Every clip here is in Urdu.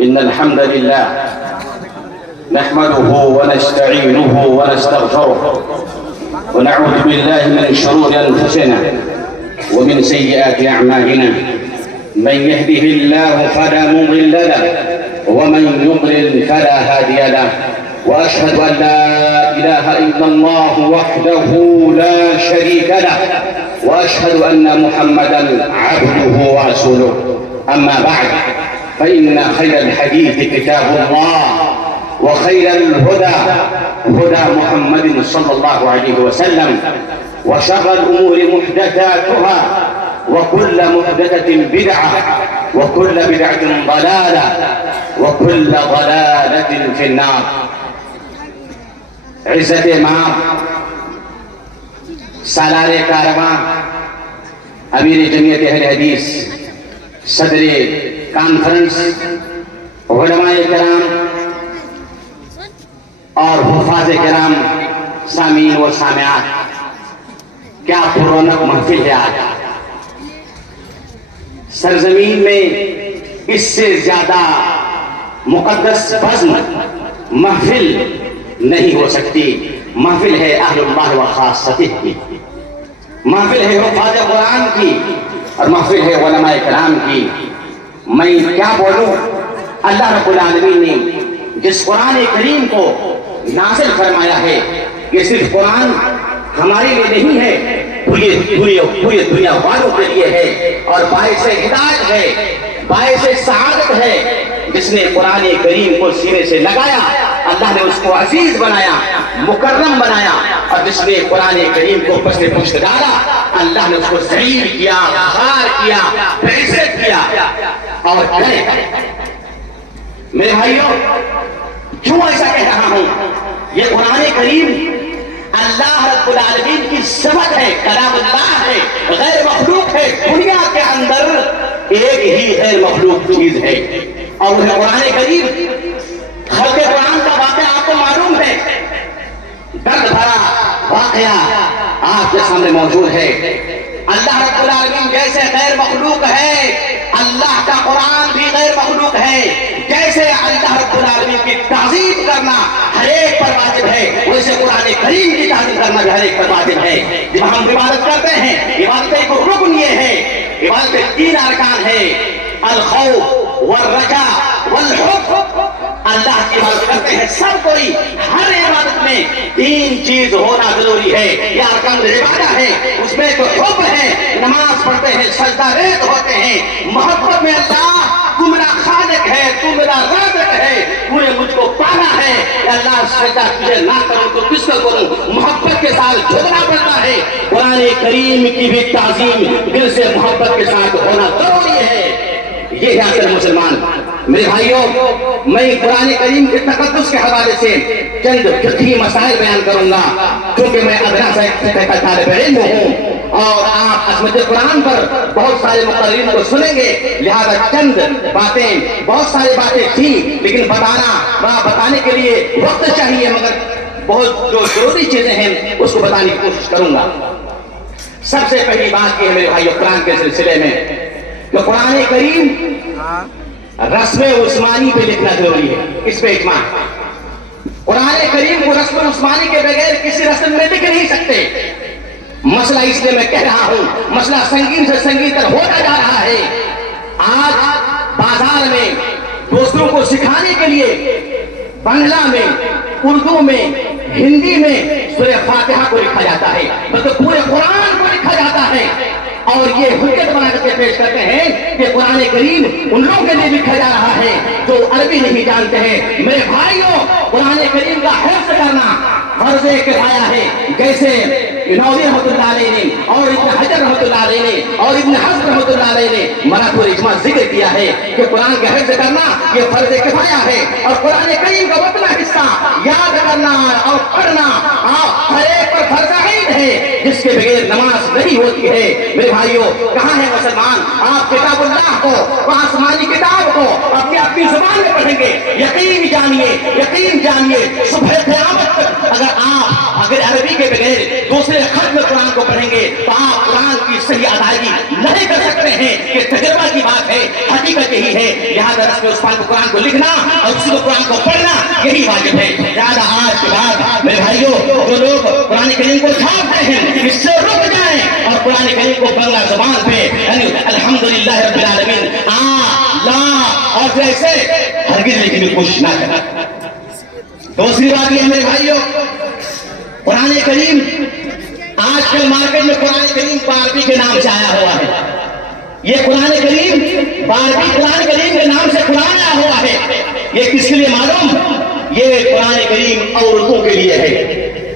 إن الحمد لله نحمده ونستعينه ونستغفره ونعوذ بالله من شرور أنفسنا ومن سيئات أعمالنا. من يهده الله فلا مضل له ومن يضلل فلا هادي له. وأشهد أن لا إله إلا الله وحده لا شريك له وأشهد أن محمدًا عبده ورسوله. أما بعد فإن خير الحديث كتاب الله وخير الهدى هدى محمد صلى الله عليه وسلم وشر الأمور محدثاتها وكل محدثة بدعة وكل بدعة ضلالة وكل ضلالة في النار. عزت امام سالار کارواں امیر جمعیت اہل حدیث صدر کانفرنس علماء کرام اور حفاظ کرام سامعین و سامعات، کیا پررونق محفل ہے آج. سرزمین میں اس سے زیادہ مقدس بزم محفل نہیں ہو سکتی. محفل ہے اہل اللہ و خاصتہ کی، محفل ہے حفاظ قرآن کی اور محفل ہے علماء کرام کی. میں کیا بولوں، اللہ رب العالمین نے جس قرآن کریم کو نازل فرمایا ہے، یہ صرف قرآن ہمارے لیے نہیں ہے، پوری دنیا والوں کے لیے ہے اور باعث ہدایت ہے، باعث سعادت ہے. جس نے قرآن کریم کو سینے سے لگایا اللہ نے اس کو عزیز بنایا، مکرم بنایا، اور جس نے قرآن کریم کو پس پشت ڈالا اللہ نے اس کو ذلیل کیا، خوار کیا، بےعزت کیا. اور میرے بھائیوں، کیوں ایسا کہہ رہا ہوں؟ یہ قرآن کریم اللہ رب العالمین کی صفت ہے، کلام اللہ ہے، غیر مخلوق ہے. دنیا کے اندر ایک ہی غیر مخلوق چیز ہے اور وہ قرآن کریم. خلق قرآن کا واقعہ آپ کو معلوم ہے، درد بھرا واقعہ آپ کے سامنے موجود ہے. اللہ رب العالمین جیسے غیر مخلوق ہے، اللہ کا قرآن بھی غیر مخلوق ہے. جیسے اللہ رب العالمین کی تعظیم کرنا ہر ایک پر واجب ہے، ویسے قرآن کریم کی تعظیم کرنا بھی ہر ایک پر واجب ہے. جب ہم عبادت کرتے ہیں، عبادت کا ایک رکن یہ ہے، عبادت کے 3 ارکان ہے، الخوف والرجاء والحب. اللہ کی عبادت کرتے ہیں سب کوئی، ہر عبادت میں 3 چیز ہونا ضروری ہے. یہ ارکان عبادت ہے، اس میں تو حب ہے، نماز پڑھتے ہیں، سجدہ ریز ہوتے ہیں. محبت میں اللہ تو میرا خالق ہے، تو میرا رازق ہے، تو نے مجھ کو پانا ہے. اللہ سجدہ تجھے نہ کروں تو کس کو کروں؟ محبت کے ساتھ جھکنا پڑتا ہے. قرآن کریم کی بھی تعظیم دل سے محبت کے ساتھ ہونا ضروری ہے. یہ ہے اصل مسلمان. میرے بھائیوں، میں قرآن کریم کے تقدس کے حوالے سے چند فقہی مسائل بیان کروں گا، کیونکہ میں ادنا سے ایک طالب علم ہوں اور آپ عظمت قرآن پر بہت سارے مقررین کو سنیں گے. لہذا چند باتیں، بہت ساری باتیں تھیں لیکن بتانے کے لیے وقت چاہیے، مگر بہت جو ضروری چیزیں ہیں اس کو بتانے کی کوشش کروں گا. سب سے پہلی بات یہ ہے میرے بھائیوں، قرآن کے سلسلے میں کہ قرآن کریم رسم عثمانی پہ لکھنا ضروری ہے. اس پہ اجماع. قرآن کریم کو رسم عثمانی کے بغیر کسی رسم میں لکھ نہیں سکتے. مسئلہ اس لیے میں کہہ رہا ہوں، مسئلہ سنگین سے سنگین تر ہوتا جا رہا ہے. آج بازار میں دوسروں کو سکھانے کے لیے بنگلہ میں، اردو میں، ہندی میں سورہ فاتحہ کو لکھا جاتا ہے، مطلب پورے قرآن کو لکھا جاتا ہے اور یہ حجت بنا کر کے پیش کرتے ہیں کہ قرآن کریم ان لوگوں کے لیے لکھا جا رہا ہے جو عربی نہیں جانتے ہیں. میرے بھائیوں، قرآن کریم کا حفظ کرنا فرض کفایہ ہے. جیسے نووی رحمۃ اللہ علیہ نے اور ابن حجر رحمۃ اللہ علیہ نے اور ابن حزم رحمۃ اللہ علیہ نے مراتب اجماع ذکر کیا ہے کہ قرآن کا حفظ کرنا یہ فرض کفایہ ہے اور قرآن کریم کا اتنا حصہ یاد کرنا اور پڑھنا ہر ایک پر فرض عین ہے جس کے بغیر نماز نہیں ہوتی ہے. میرے بھائیوں، کہاں ہے مسلمان؟ آپ کتاب اللہ کو، آسمانی کتاب کو اپنی زبان میں پڑھیں گے. یقین جانیے، صبح قیامت تک اگر آپ اگر عربی کے بغیر دوسرے خط میں قرآن کو پڑھیں گے تو آپ قرآن کی صحیح ادائیگی نہیں کر سکتے ہیں. یہ تجربہ کی بات ہے, حقیقت یہی ہے. لہٰذا رسم عثمان کو قرآن کو لکھنا اور اسی کو قرآن کو پڑھنا یہی واجب ہے. لہٰذا آج کے بعد میرے بھائیوں, جو لوگ قرآن کریم کو چھاپتے ہیں اس سے رک جائیں اور قرآن کریم کو بنگلہ زبان پہ یعنی الحمدللہ رب العالمین لا اور جیسے ہرگز لکھنے کی کوشش نہ کریں. دوسری بات یہ ہے میرے بھائیوں, قرآن کریم آج کل مارکیٹ میں قرآن کریم باربی کے نام سے آیا ہوا ہے. یہ قرآن کریم باربی قرآن کریم کے نام سے قرآن آیا ہوا ہے. یہ کس کے لیے معلوم؟ یہ قرآن کریم عورتوں کے لیے ہے.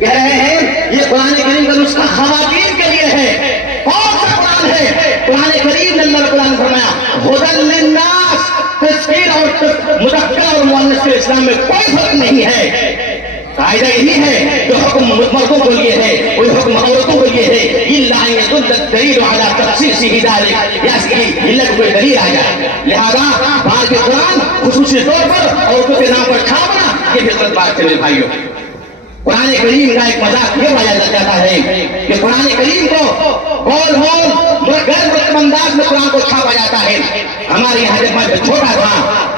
کہہ رہے ہیں یہ قرآن کریم کا نسخہ خواتین کے لیے ہے. کون سا قرآن ہے؟ قرآن کریم نے اللہ قرآن فرمایا ہدی للناس, تذکیر اور مذکر اور مؤنث کے اسلام میں کوئی فرق نہیں ہے. قاعدہ یہی ہے جو حکم مردوں کو لیے ہے وہی حکم عورتوں کو لیے ہے. الا ان يدل الدليل على تخصيص ذلك, یا اس کی علت کوئی دلیل آ جائے. لہذا بعض قرآن خصوصی طور پر عورتوں کے نام پر چھاپنا یہ فطرت بات ہے میرے بھائیوں. قرآن کریم کا ایک مذاق یہ پایا جاتا ہے کہ قرآن کریم کو گول گول غیر مرتب انداز میں قرآن کو چھاپا جاتا ہے. ہمارے یہاں جب میں چھوٹا تھا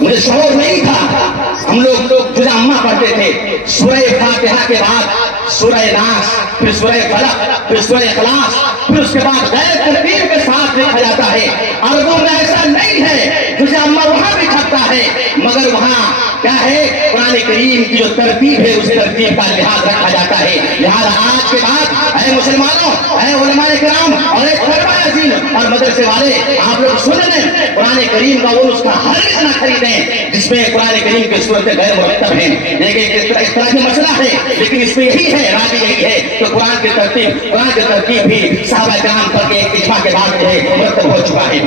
مجھے شعور نہیں تھا, ہم لوگ جزء عامہ پڑھتے تھے. سورہ فاتحہ کے بعد سورہ ناس, پھر سورہ فلق, پھر سورہ اخلاص, پھر اس کے بعد غیر ترتیب کے ساتھ لکھا جاتا ہے. عربوں میں ایسا نہیں ہے, جزء عامہ وہاں بھی چھپتا ہے مگر وہاں کیا ہے قرآن کریم کی جو ترتیب ہے اس ترتیب کا لحاظ رکھا جاتا ہے. لہذا آج کے بعد اے مسلمانوں, اے علماء کرام اور اے طلباء عزیز اور مدرسے والے, آپ لوگ سن لیں قرآن کریم کا وہ نسخہ ہرگز نہ خریدیں جس میں قرآن کریم کی صورتیں غیر مرتب ہیں. لیکن اس طرح کی مسئلہ ہے, لیکن اس میں یہی ہے, راضی یہی ہے کہ قرآن کی ترتیب بھی صحابہ کرام پر کے اجماع کے بعد جو ہے مرتب ہو چکا ہے.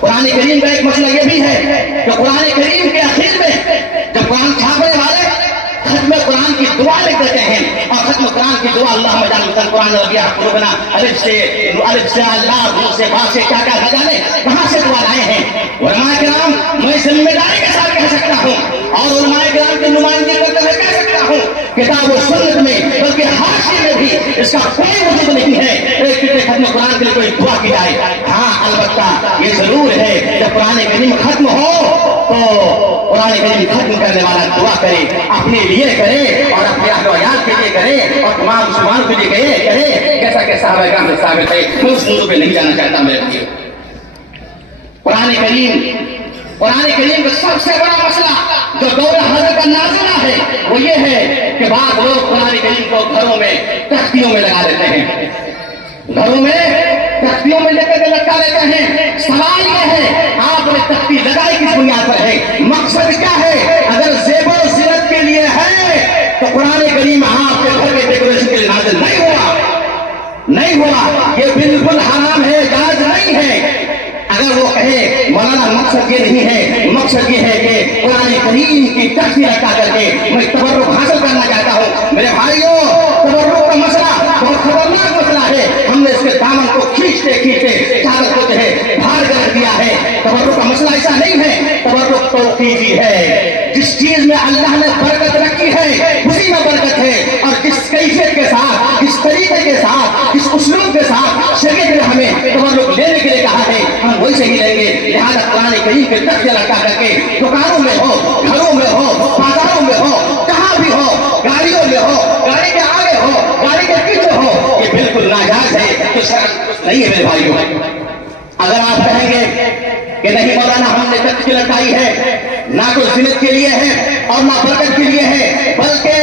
قرآن کریم کا ایک مسئلہ یہ بھی ہے کہ قرآن کریم کے آخر میں جب قرآن چھاپنے والے ختم قرآن کی دعا لکھ دیتے ہیں اور ختم قرآن کی دعا اللہ مجال قرآن قرآن الف سے اللہ سے با سے کیا کیا جانے کہاں سے دعا لائے ہیں. علماء کرام میں ذمہ داری کے ساتھ کہہ سکتا ہوں اور علماء کرام کی نمائندگی کرتے ہوئے کہہ سکتا ہوں کتاب و سنت میں بلکہ حاشیے میں بھی اس کا کوئی وجود نہیں ہے کہ ختم قرآن کے لیے کوئی دعا کی جائے. ہاں البتہ یہ ضرور ہے جب قرآن کریم ختم ہو تو قرآن کریم ختم کرنے والا دعا کرے, اپنے لیے کرے اور اپنے اہل و عیال کے لیے کرے اور تمام مسلمانوں کے لیے کرے جیسا کہ صحابہ کرام سے ثابت ہے. میں اس موضوع پہ نہیں جانا چاہتا میرے بھائی. قرآن کریم کا سب سے بڑا مسئلہ جو دور حضرت کا نازلہ ہے وہ یہ ہے کہ بعض لوگ قرآن کریم کو گھروں میں تختیوں میں لگا دیتے ہیں, گھروں میں تختیوں میں لے کر لٹکا لیتے ہیں. سوال یہ ہے آپ نے تختی لگائی کس بنیاد پر ہے, مقصد کیا ہے؟ اگر زیب و زینت کے لیے ہے تو قرآن کریم آپ کے گھر کے ڈیکوریشن کے لیے نازل نہیں ہوا. یہ بالکل حرام ہے, جائز نہیں ہے. اگر وہ کہے مولانا مقصد یہ نہیں ہے, مقصد یہ ہے کہ قرآن کریم کی تختی لٹکا کر کے میں تبرک حاصل کرنا چاہتا ہوں. میرے بھائیوں, تبرک کا مسئلہ بہت خطرناک مسئلہ ہے. ہم نے اس کے دامن کو کھینچتے چادر کو جو ہے بھار کر دیا ہے. تبرک کا مسئلہ ایسا نہیں ہے, تبرک توقیفی ہے. جس چیز میں اللہ نے برکت رکھی ہے اسی میں برکت ہے, اور جس کیفیت کے ساتھ, جس طریقے کے ساتھ, جس اسلوب کے ساتھ شریعت نے ہمیں تبرک لینے کے لیے کہا ہے ہم وہی صحیح لیں گے. لہٰذا قرآن کریم کے تختے لٹکا کر کے دکانوں میں ہو, گھروں میں ہو, بازاروں میں ہو, کہاں بھی ہو, گاڑیوں میں ہو, گاڑی کے آگے ہو, گاڑی کے پیچھے ہو, یہ بالکل ناجائز ہے, تو شرط نہیں ہے میرے بھائیوں. اگر آپ کہیں گے کہ نہیں مولانا ہم نے تختی لٹکائی ہے نہ تو زینت کے لیے ہے اور نہ برکت کے لیے ہے بلکہ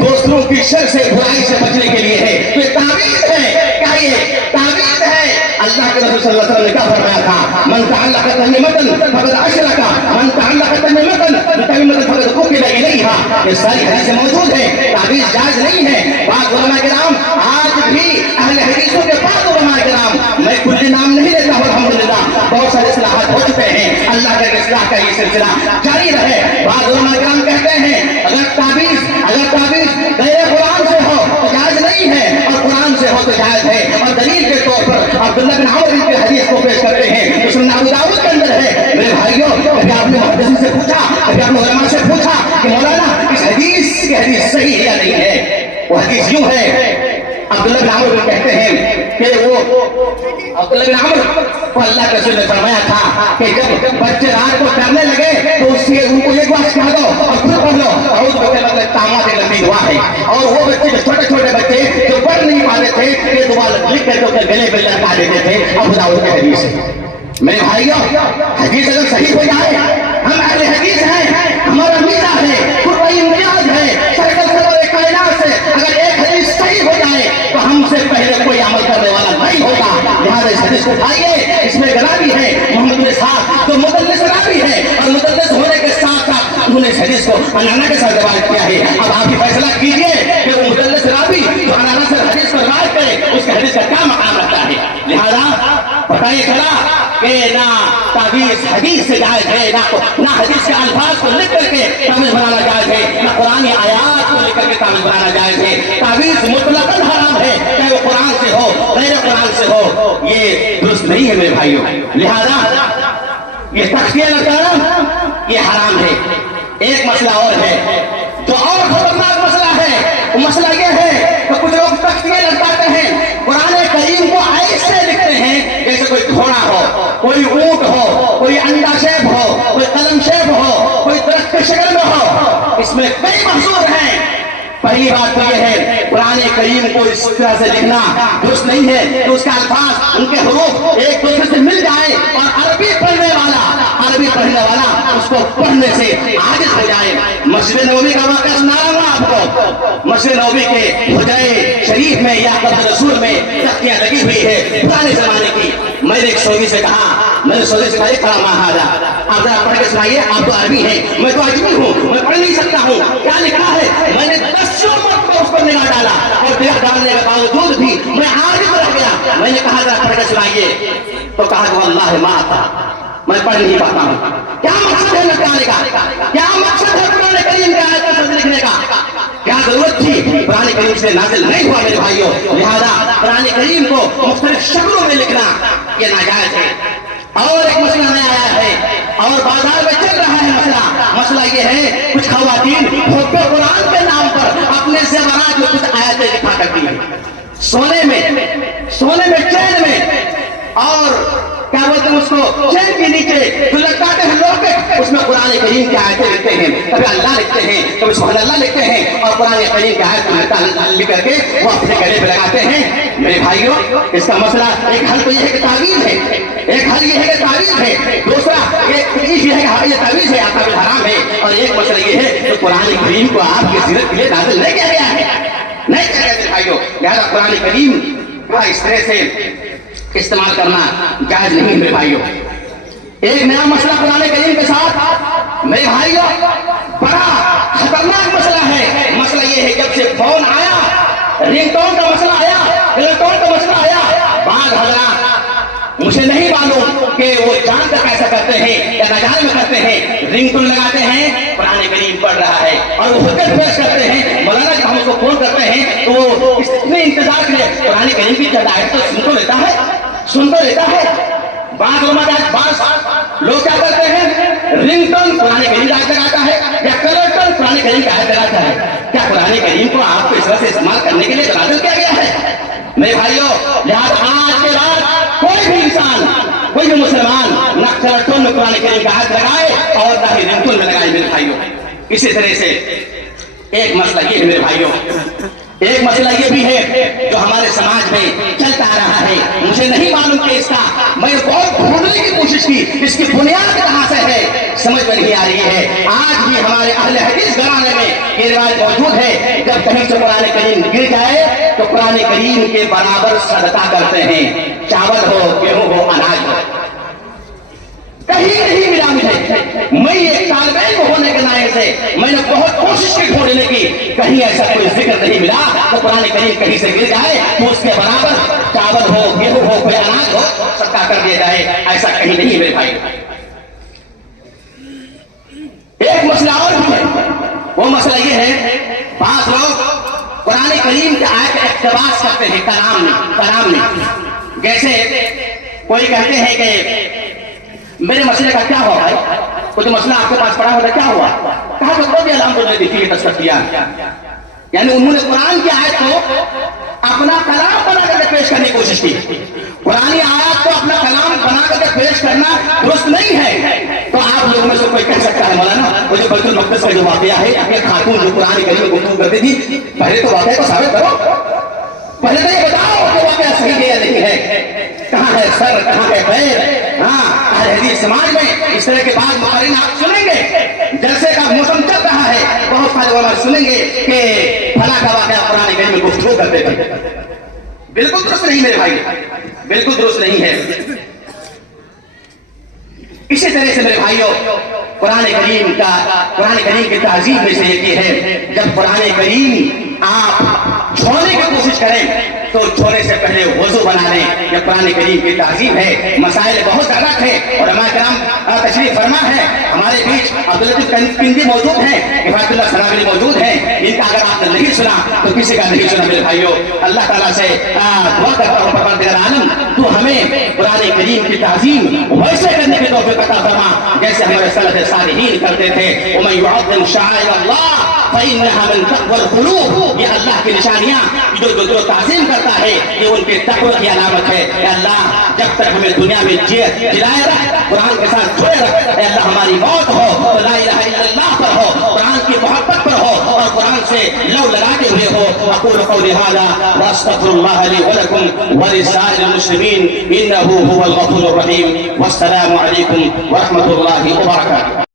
دوسروں کی شر سے برائی سے بچنے کے لیے ہے, تو یہ تعویذ ہے. کیا یہ تعویذ ہے؟ اللہ کے رسول صلی اللہ علیہ وسلم نے کیا فرمایا تھا, من تعلق تميمة فقد اشرك, من تعلق تميمة فقد قتل الیہا. یہ ساری حدیثیں موجود ہیں. تعویذ جائز نہیں ہے. بعض علماء کرام آج بھی اہل حدیثوں کے بعض علماء کرام, میں کل نام نہیں لیتا ہوں الحمدللہ, بہت سارے اصلاحات ہو چکے ہیں, اللہ کے اصلاح کا یہ سلسلہ جاری رہے. بعض علماء کرام کہتے ہیں اگر تعویذ غیر قرآن سے ہو تو جائز نہیں ہے اور قرآن سے ہو تو جائز ہے. اور دلیل کے طور پر عبداللہ بن عمر کی حدیث کو پیش کرتے ہیں جو سنن ابو داؤد کے اندر ہے. میرے بھائیوں, کبھی آپ نے محدثین سے پوچھا, کبھی آپ نے علماء سے پوچھا کہ مولانا اس حدیث کی حدیث صحیح ہے یا نہیں ہے؟ وہ حدیث یوں بن عمرو کہتے ہیں کہ وہ عبداللہ بن عمرو کو اللہ کے رسول نے فرمایا تھا کہ جب بچے رات کو کرنے لگے تو اس سے ان کو ایک بات کہہ دو اور خود پڑھ لو، اعوذ باللہ من التامات لمبی دعا ہے. اور وہ بچے جو چھوٹے چھوٹے بچے جو پڑھ نہیں پاتے تھے یہ دعا لکھ کر کے ان کے گلے پہ لٹکا دیتے تھے. ابو داؤد کی حدیث ہے. میرے بھائیوں حدیث اگر صحیح ہو جائے، ہم اہل حدیث ہیں، ہمارا میزا ہے، قرآن امتیاز ہے، سرور کائنات سے اگر ایک حدیث صحیح ہو جائے تو ہم سے پہلے کوئی عمل کرنے والا نہیں ہوگا. لہٰذا اس حدیث کو اٹھائیے، اس میں گرامی ہے محمد بن اسحاق جو مدلس راوی ہے اور مدلس ہونے کے ساتھ ساتھ انہوں نے اس حدیث کو انانا کے ساتھ روایت کیا ہے. اب آپ ہی فیصلہ کیجئے کہ وہ مدلس راوی جو انانا سے حدیث کو روایت کرے اس کے حدیث کا کیا مقام رکھتا ہے. لہٰذا پتہ یہ چلا کہ نہ تعویذ حدیث سے جائز ہے، نہ حدیث کے الفاظ کو لکھ کر کے تعویذ بنانا جائز ہے، نہ قرآن آیات کو لکھ کر کے تعویذ بنانا جائز ہے. تعویذ مطلقاً حرام ہے، چاہے وہ قرآن سے ہو غیر قرآن سے ہو، یہ درست نہیں ہے میرے بھائیوں. لہذا یہ تخفیہ نہ کرنا یہ حرام ہے. ایک مسئلہ اور ہے جو اور خطرناک مسئلہ ہے، وہ مسئلہ یہ ہے کہ کچھ لوگ تخفیہ لگاتے ہیں، قرآن کریم کو ایسے لکھتے ہیں جیسے کوئی گھوڑا ہو، کوئی اونٹ ہو، کوئی انڈا شیپ ہو، کوئی قلم شیپ ہو، کوئی درخت کی شکل میں ہو. اس میں کئی محظور ہیں. پہلی بات تو یہ ہے قرآن کریم کو اس طرح سے لکھنا درست نہیں ہے کہ اس کے الفاظ ان کے حروف ایک دوسرے سے مل جائے اور عربی پڑھنے والا اس کو پڑھنے سے عاجز ہو جائے. مسجد نبوی کا واقعہ سناؤں گا آپ کو. مسجد نبوی کے حجرے شریف میں یا قبر رسول میں تختیاں لگی ہوئی ہے پرانے زمانے کی. میں نے ایک سعودی سے کہا کھڑا مہاجا آپ ذرا پڑھ کے سنائیے، آپ تو عربی ہیں، میں تو اجمی ہوں، میں پڑھ نہیں سکتا ہوں، کیا لکھا ہے. میں نے 10 مرتبہ اس پر نگاہ ڈالا اور نگاہ ڈالنے کے باوجود بھی میں عاجز رہ گیا. میں نے کہا ذرا پڑھ کے سنائیے تو کہا کہ واللہ ما آتا، میں پڑھ نہیں پاتا ہوں. کیا مقصد ہے لکھنے کا؟ کیا مقصد ہے قرآن کریم کے آیت کا لکھنے کا؟ کیا ضرورت تھی؟ قرآن کریم سے نازل نہیں ہوا میرے بھائیوں. لہذا قرآن کریم کو مختلف شکلوں میں لکھنا یہ ناجائز ہے. اور ایک مسئلہ نیا آیا ہے اور بازار میں چل رہا ہے مسئلہ یہ ہے کچھ خواتین حب قرآن کے نام پر اپنے زیورات میں کچھ آیتیں دکھا کرتی ہیں، سونے میں چین میں، اور کیا بولتے ہیں اس کو چین کے نیچے جو لٹکاتے ہیں لوگ، اس میں قرآن کریم کی آیتیں لکھتے ہیں. کبھی اللہ لکھتے ہیں، کبھی سبحان اللہ لکھتے ہیں اور قرآن کریم کی آیت لکھ کر کے وہ اپنے گلے پہ لگاتے ہیں. میرے بھائیوں اس کا مسئلہ ایک حل تو یہ ہے کہ تعویذ ہے، ایک حل یہ ہے کہ تعویذ ہے، دوسرا یہ ہے کہ یہ تعویذ ہے، تعویذ حرام ہے. اور ایک مسئلہ یہ ہے کہ قرآن کریم کو آپ کی سیرت کے لیے نازل نہیں کیا گیا ہے، نہیں کیا گیا میرے بھائیوں. لہٰذا قرآن کریم کا اس طرح سے استعمال کرنا جائز نہیں میرے بھائیوں. ایک نیا مسئلہ قرآن کریم کے ساتھ میرے بھائیوں بڑا خطرناک مسئلہ ہے. مسئلہ یہ ہے جب سے فون آیا، رنگ ٹون کا مسئلہ آیا، الیکٹرون کا مسئلہ آیا، بعض حضرات مجھے نہیں معلوم کہ وہ جان کر کیسا کرتے ہیں یا ناجائز میں کرتے ہیں، رنگ ٹون لگاتے ہیں، قرآن کریم پڑھ رہا ہے اور وہ حجت پیش کرتے ہیں. مولانا جب ہم اس کو فون کرتے ہیں تو وہ اتنے انتظار کے لیے قرآن کریم کی ہدایت تو سن تو لیتا ہے. بعض لوگ کیا کرتے ہیں، رنگ ٹون قرآن کریم کی آیت لگاتا ہے یا کلر ٹون قرآن کریم کی آیت لگاتا ہے. کیا قرآن کریم کو آپ کو اس طرح سے استعمال کرنے کے لیے نازل کیا گیا ہے میرے بھائیوں؟ لہٰذا آج کے بعد کوئی بھی انسان، کوئی بھی مسلمان نہ کلر ٹون میں قرآن کریم کی آیت لگائے اور نہ ہی رنگ ٹون میں لگائے میرے بھائیوں. اسی طرح سے ایک مسئلہ یہ ہے میرے بھائیوں، ایک مسئلہ یہ بھی ہے جو ہمارے سماج میں چلتا آ رہا ہے. مجھے نہیں معلوم کہ اس کا، میں بہت ڈھونڈنے کی کوشش کی اس کی بنیاد کہاں سے ہے، سمجھ میں نہیں آ رہی ہے. آج بھی ہمارے اہل حدیث گھرانے میں یہ روایت موجود ہے جب کہیں سے قرآن کریم گر جائے تو قرآن کریم کے برابر صدقہ کرتے ہیں، چاول ہو، گیہوں ہو، اناج ہو. کہیں نہیں ملا مجھے. میں ایک طالب علم ہونے کے نائے سے میں نے بہت کوشش کی ڈھونڈنے کی، کہیں ایسا کوئی ذکر نہیں ملا تو قرآن کریم کہیں سے گر جائے تو اس کے برابر چاول ہو، گیہوں ہو، کوئی اناج ہو، صدقہ کر دیا جائے. ایسا کہیں نہیں میرے بھائی. ایک مسئلہ اور بھی ہے، وہ مسئلہ یہ ہے بعض لوگ قرآن کریم کے آیت کا اقتباس کرتے ہیں کلام میں. جیسے کوئی کہتے ہیں کہ میرے مسئلے کا کیا ہوا بھائی، کچھ مسئلہ آپ کے پاس پڑا ہوتا کیا ہوا، کہا کہ کوئی الحمد للہ دیکھیے دستخط کیا. یعنی انہوں نے قرآن کی آیت کو اپنا کلام بنا کر کے پیش کرنے کی کوشش کی. قرآنی آیات کو اپنا کلام بنا کر کے پیش کرنا درست نہیں ہے. تو آپ لوگوں میں سے کوئی کہہ سکتا ہے مولانا وہ جو بیت المقدس کا جو واقعہ ہے اپنے خاتون جو قرآن کریم میں گفتگو کرتی تھی، پہلے تو واقعہ کو ثابت کرو، پہلے تو یہ بتاؤ کہ واقعہ صحیح ہے یا نہیں ہے، کہاں ہے سر کہاں ہے پیر. ہاں اہل حدیث سماج میں اس طرح کے بعض مقررین آپ سنیں گے، جلسے کا موسم چل رہا ہے، بہت سارے علماء سنیں گے کہ فلاں کا واقعہ قرآن کریم میں گفتگو کرتے تھے. بالکل درست نہیں میرے بھائی، بالکل درست نہیں ہے. اسی طرح سے میرے بھائیوں قرآن کریم کی تہذیب میں سے یہ ہے جب قرآن کریم آپ چھوڑنے کی کوشش کریں تو چھوڑنے سے پہلے وضو بنا لیں. یہ قرآن کریم کی تہذیب ہے. مسائل بہت زیادہ تھے اور علماء کرام تشریف فرما ہے. ہمارے بیچ عبداللطیف کندی موجود ہیں، کفایت اللہ سنابلی موجود ہیں. ان کا اگر آپ نے نہیں سنا تو کسی کا نہیں سنا میرے بھائیوں. اللہ تعالیٰ سے دعا کرتا ہوں پروردگار عالم تو ہمیں قرآن کریم کی تہذیب ویسے کرنے کی توفیق عطا فرما جیسے ہمارے سلف صالحین کرتے تھے. ومن يعظم شعائر اللہ فإنها من تقوى القلوب. یہ اللہ کی نشانیاں جو تعظیم کرتا ہے یہ ان کے تقوی کی علامت ہے. اے اللہ جب تک ہمیں دنیا میں جلائے رکھ، قرآن کے ساتھ جڑے رکھ. اے اللہ ہماری موت ہو تو لا الہ الا اللہ پر ہو، قرآن کی محبت پر ہو اور قرآن سے لو لگاتے ہوئے ہو. اقول قولی ھذا واستغفر اللہ لی ولکم ولسائر المسلمین انہ هو الغفور الرحیم. والسلام علیکم ورحمۃ اللہ وبرکاتہ.